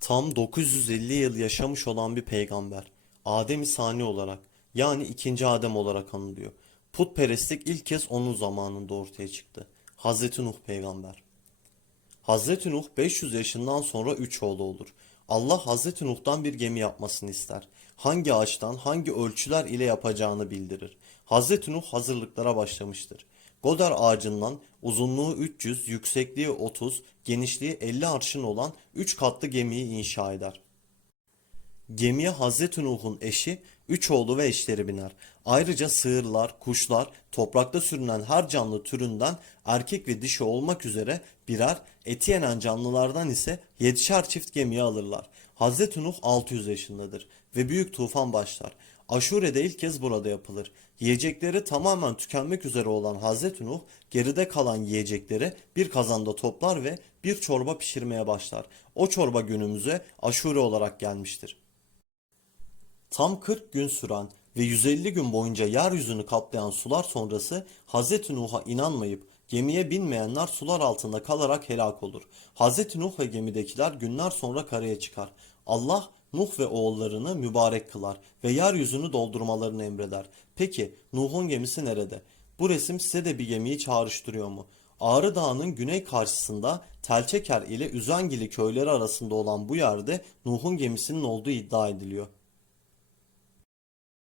Tam 950 yıl yaşamış olan bir peygamber. Adem-i Sani olarak yani ikinci Adem olarak anılıyor. Putperestlik ilk kez onun zamanında ortaya çıktı. Hazreti Nuh peygamber. Hazreti Nuh 500 yaşından sonra üç oğlu olur. Allah Hazreti Nuh'tan bir gemi yapmasını ister. Hangi ağaçtan, hangi ölçüler ile yapacağını bildirir. Hazreti Nuh hazırlıklara başlamıştır. Goder ağacından uzunluğu 300, yüksekliği 30, genişliği 50 arşın olan 3 katlı gemiyi inşa eder. Gemiye Hazreti Nuh'un eşi, üç oğlu ve eşleri biner. Ayrıca sığırlar, kuşlar, toprakta sürünen her canlı türünden erkek ve dişi olmak üzere birer, eti yenen canlılardan ise yedişer çift gemiye alırlar. Hazreti Nuh 600 yaşındadır ve büyük tufan başlar. Aşure'de ilk kez burada yapılır. Yiyecekleri tamamen tükenmek üzere olan Hazreti Nuh geride kalan yiyecekleri bir kazanda toplar ve bir çorba pişirmeye başlar. O çorba günümüze aşure olarak gelmiştir. Tam 40 gün süren ve 150 gün boyunca yeryüzünü kaplayan sular sonrası Hz. Nuh'a inanmayıp gemiye binmeyenler sular altında kalarak helak olur. Hz. Nuh ve gemidekiler günler sonra karaya çıkar. Allah Nuh ve oğullarını mübarek kılar ve yeryüzünü doldurmalarını emreder. Peki Nuh'un gemisi nerede? Bu resim size de bir gemiyi çağrıştırıyor mu? Ağrı Dağı'nın güney karşısında Telçeker ile Üzengili köyleri arasında olan bu yerde Nuh'un gemisinin olduğu iddia ediliyor.